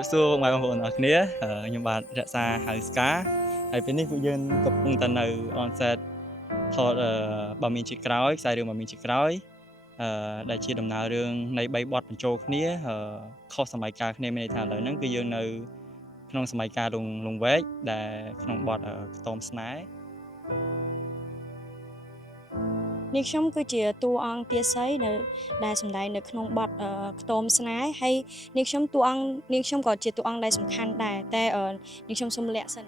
រៀបសួរបងប្អូនអរគ្នាខ្ញុំបាទរក្សាហៅស្កាហើយពេលនេះពួកយើងកំពុងតែនៅ onset ថតបើមានជាក្រោយខ្សែរឿងបើមានជាក្រោយដែលជាដំណើររឿងនៃ3បទបញ្ចូលគ្នាខុសសម័យកាលគ្នាមានន័យថាឥឡូវហ្នឹងគឺយើងនៅក្នុងសម័យកាលលងវែកដែលក្នុងបទខ្ទមស្នេហ៍នាងខ្ញុំគឺជាតួអង្គទាសីនៅដែលសម្ដែងនៅក្នុងបទខ្ទមស្នេហ៍ហើយនាងខ្ញុំក៏ជាតួអង្គដែលសំខាន់ដែរតែនាងខ្ញុំសូមលាក់សិន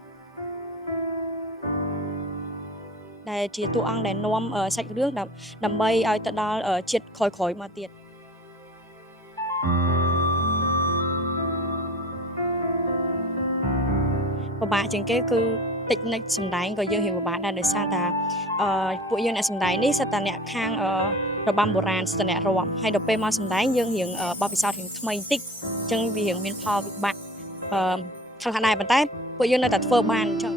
ដែលជាតួអង្គដែលនាំសាច់រឿងដើម្បីឲ្យទៅដល់ជាតិក្រោយៗមកទៀតពិបាកជាងគេគឺតិចនិចសម្ដែងក៏យើងរៀងពិបាកដែរដោយសារតែពួកយើងអ្នកសម្ដែងនេះសិតតែអ្នកខាងរបាំបុរាណសិតតែអ្នករាំហើយដល់ពេលមកសម្ដែងយើងរៀងបបពិសោធន៍រៀងថ្មីបន្តិចអញ្ចឹងវារៀងមានផលវិបាកខ្លះដែរប៉ុន្តែពួកយើងនៅតែធ្វើបានអញ្ចឹង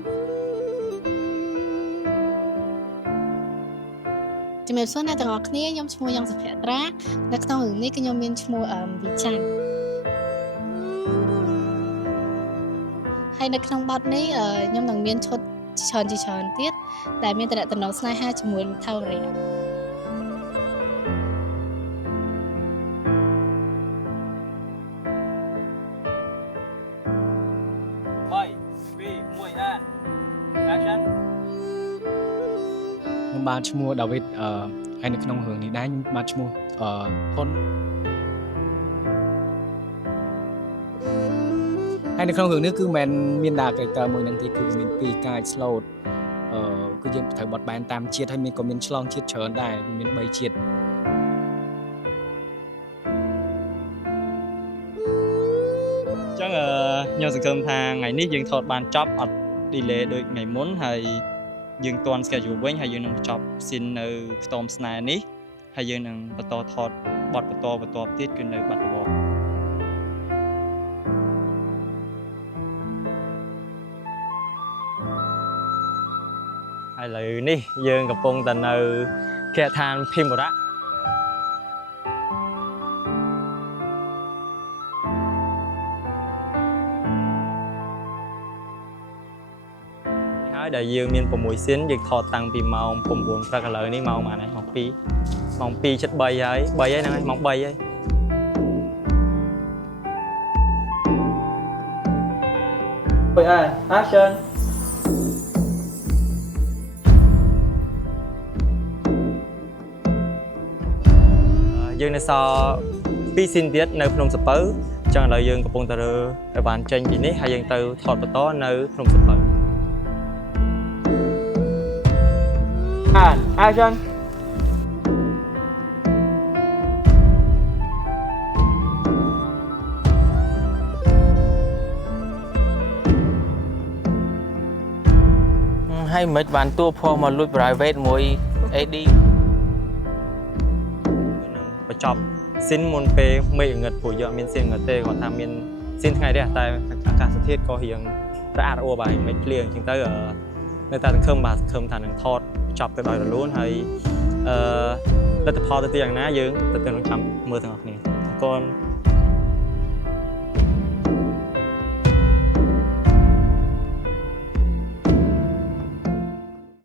ជំរាបសួរអ្នកទាំងអស់គ្នាខ្ញុំឈ្មោះយ៉ងសុភត្រានៅក្នុងរឿងនេះគឺខ្ញុំមានឈ្មោះវិចាន់ហើយនៅក្នុងបទនេះខ្ញុំនឹងមានឈុតច្រើនទៀតដែលមានតំណែងស្នេហាជាមួយនឹងថាវរៈខ្ញុំបានឈ្មោះដាវីតហើយនៅក្នុងរឿងនេះដែរខ្ញុំបានឈ្មោះហ៊ុនហើយនៅក្នុងរឿងនេះគឺមិនមានតា character មួយនឹងទេគឺមានពីរកាយ slot គឺយើងត្រូវបត់បែនតាមជាតិហើយក៏មានឆ្លងជាតិច្រើនដែរមាន3ជាតិអញ្ចឹងខ្ញុំសង្ឃឹមថាថ្ងៃនេះយើងថតបានចប់អត់ delay ដូចថ្ងៃមុនហើយយើងទាន់ schedule វិញហើយយើងនឹងបញ្ចប់ scene នៅខ្ទមស្នេហ៍នេះហើយយើងនឹងបន្តថតបទបន្តទៀតគឺនៅបាត់ដំបងហើយឥឡូវនេះយើងកំពុងតែនៅគេហដ្ឋានភីមបុរៈហើយដែលយើងមាន6 scene យើងថតតាំងពីម៉ោង 9 ព្រឹកឥឡូវនេះម៉ោងប៉ុន្មានហើយម៉ោង 2 ម៉ោង 2:03 ហើយ3ហើយហ្នឹងហើយម៉ោង 3 ហើយaction យើងនៅសល់2 scene ទៀតនៅភ្នំសពៅអញ្ចឹងឥឡូវយើងកំពុងតែរើឲ្យបានចេញពីនេះហើយយើងទៅថតបន្តនៅភ្នំសពៅaction ហើយមិនបានតួផុសមកលួច private មួយ AD នឹងបញ្ចប់ scene មុនពេលមេឃងឹតព្រោះយើងអត់មាន scene ងឹតទេគាត់ថាមាន scene ថ្ងៃនេះតែអាកាសធាតុក៏រៀងរអាក់រអួលបាទមិនភ្លៀងអញ្ចឹងទៅនៅតែសង្ឃឹមថានឹងថតចប់ទៅដោយរលូនហើយលទ្ធផលទៅទីយ៉ាងណាយើងទៅនឹងចាំមើលទាំងអស់គ្នាអរគុណ